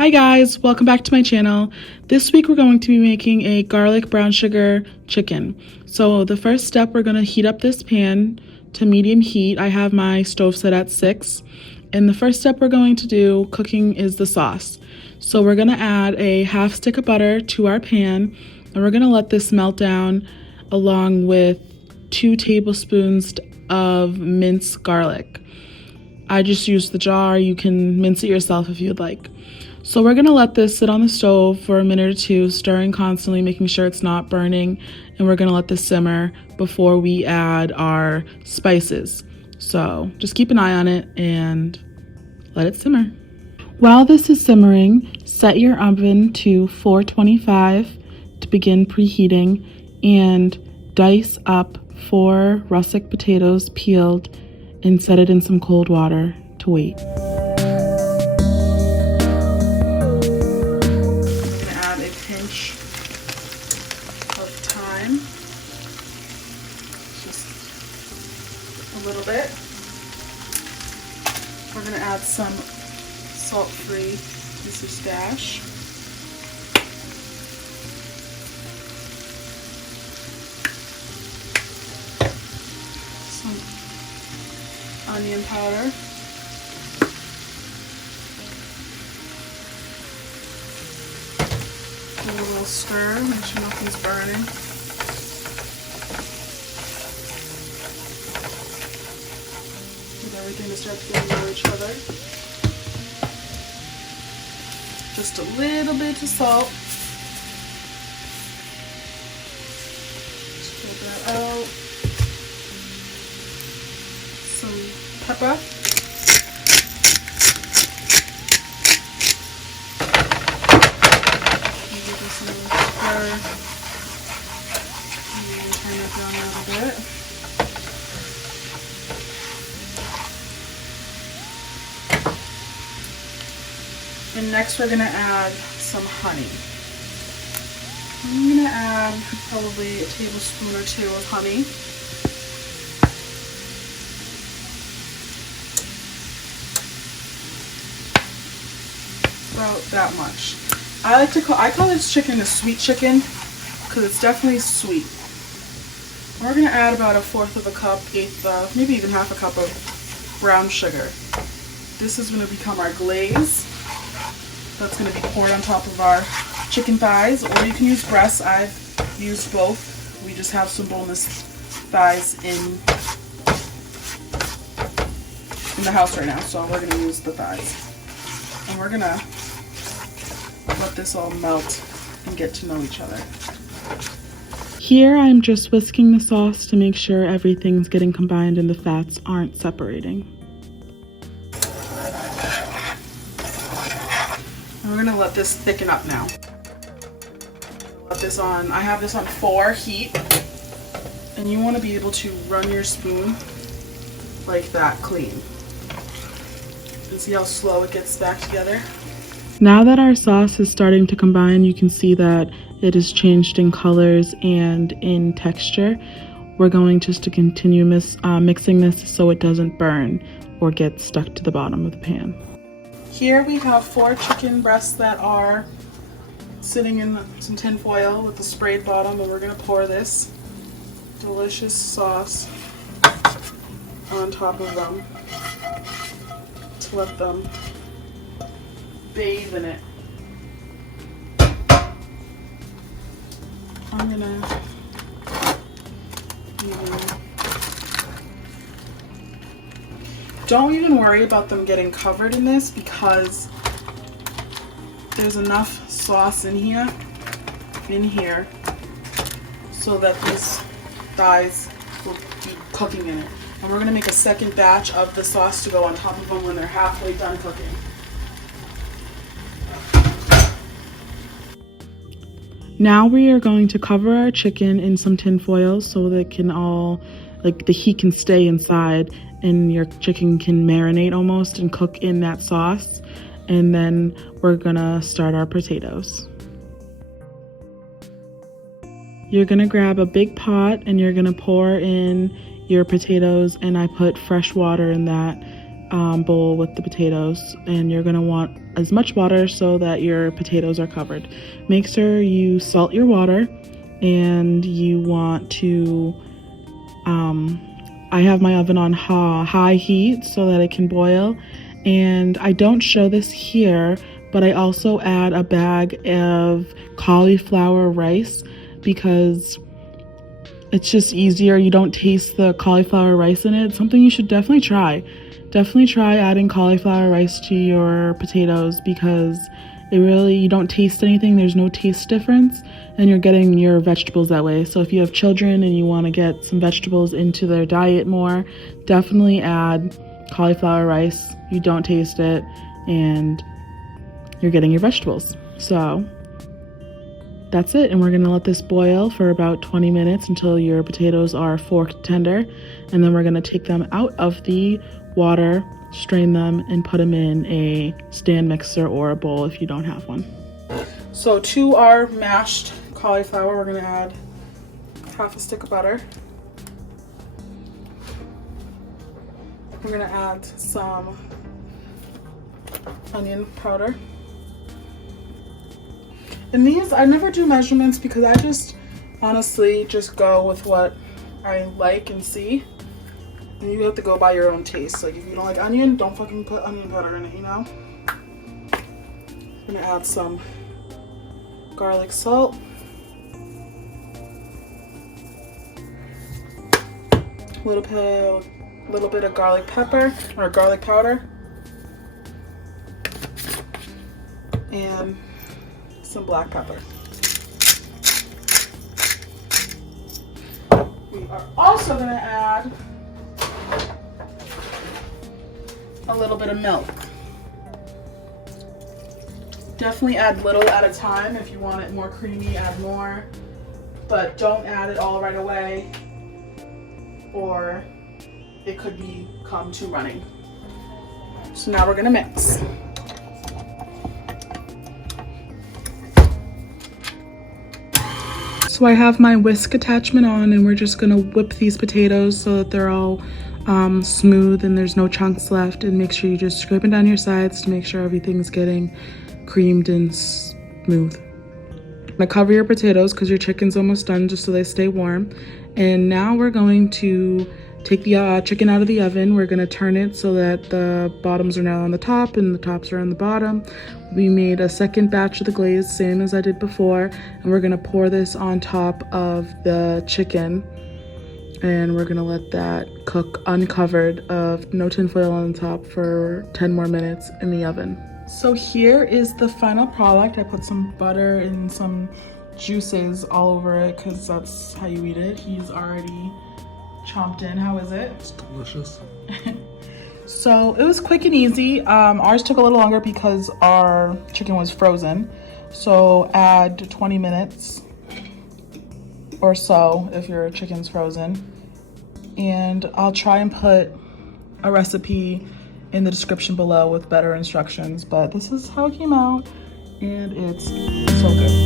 Hi guys, welcome back to my channel. This week we're going to be making a garlic brown sugar chicken. So the first step, we're going to heat up this pan to medium heat. I have my stove set at 6. And the first step we're going to do cooking is the sauce. So we're going to add a half stick of butter to our pan, and we're going to let this melt down along with 2 tablespoons of minced garlic. I just used the jar. You can mince it yourself if you'd like. So we're gonna let this sit on the stove for a minute or two, stirring constantly, making sure it's not burning, and we're gonna let this simmer before we add our spices. So just keep an eye on it and let it simmer. While this is simmering, set your oven to 425 to begin preheating, and dice up 4 rustic potatoes peeled and set it in some cold water to wait. Pinch of thyme, just a little bit. We're going to add some salt-free stash. Some onion powder. A little stir, make sure nothing's burning. Get everything to start to get into each other. Just a little bit of salt. Spread that out. Some pepper. Turn it down a little bit. And next we're going to add some honey. I'm going to add probably a tablespoon or 2 of honey. About that much. I call this chicken a sweet chicken because it's definitely sweet. We're going to add about 1/4 of a cup, maybe even half a cup of brown sugar. This is going to become our glaze. That's going to be poured on top of our chicken thighs, or you can use breasts. I've used both. We just have some boneless thighs in the house right now, so we're going to use the thighs. And we're going to let this all melt and get to know each other. Here I'm just whisking the sauce to make sure everything's getting combined and the fats aren't separating. And we're gonna let this thicken up now. I have this on 4 heat, and you want to be able to run your spoon like that clean. And see how slow it gets back together? Now that our sauce is starting to combine, you can see that it has changed in colors and in texture. We're going just to continue mixing this so it doesn't burn or get stuck to the bottom of the pan. Here we have 4 chicken breasts that are sitting in some tin foil with a sprayed bottom, and we're going to pour this delicious sauce on top of them to let them bathe in it. I'm gonna don't even worry about them getting covered in this, because there's enough sauce in here so that these thighs will be cooking in it. And we're gonna make a second batch of the sauce to go on top of them when they're halfway done cooking. Now we are going to cover our chicken in some tin foil so that it can all, the heat can stay inside and your chicken can marinate almost and cook in that sauce. And then we're gonna start our potatoes. You're gonna grab a big pot and you're gonna pour in your potatoes, and I put fresh water in that bowl with the potatoes, and you're gonna want as much water so that your potatoes are covered. Make sure you salt your water, and you want to I have my oven on high heat so that it can boil, and I don't show this here, but I also add a bag of cauliflower rice because it's just easier. You don't taste the cauliflower rice in it. It's something you should definitely try. Definitely try adding cauliflower rice to your potatoes because you don't taste anything. There's no taste difference, and you're getting your vegetables that way. So if you have children and you want to get some vegetables into their diet more, definitely add cauliflower rice. You don't taste it, and you're getting your vegetables. So that's it, and we're gonna let this boil for about 20 minutes until your potatoes are fork tender, and then we're gonna take them out of the water, strain them, and put them in a stand mixer or a bowl if you don't have one. So to our mashed cauliflower, we're gonna add half a stick of butter. We're gonna add some onion powder. And these, I never do measurements because I just honestly just go with what I like and see. And you have to go by your own taste. Like if you don't like onion, don't fucking put onion powder in it, you know? I'm gonna add some garlic salt. A little bit of garlic pepper or garlic powder. And some black pepper. We are also gonna add a little bit of milk. Definitely add little at a time. If you want it more creamy, add more, but don't add it all right away or it could become too runny. So now we're gonna mix. So I have my whisk attachment on, and we're just gonna whip these potatoes so that they're all smooth and there's no chunks left, and make sure you just scrape down your sides to make sure everything's getting creamed and smooth. Now cover your potatoes because your chicken's almost done, just so they stay warm. And now we're going to take the chicken out of the oven. We're gonna turn it so that the bottoms are now on the top and the tops are on the bottom. We made a second batch of the glaze, same as I did before, and we're gonna pour this on top of the chicken, and we're gonna let that cook uncovered, of no tin foil on the top, for 10 more minutes in the oven. So here is the final product. I put some butter and some juices all over it because that's how you eat it. He's already chomped in. How is it? It's delicious. So it was quick and easy. Ours took a little longer because our chicken was frozen. So add 20 minutes or so if your chicken's frozen. And I'll try and put a recipe in the description below with better instructions. But this is how it came out, and it's so good.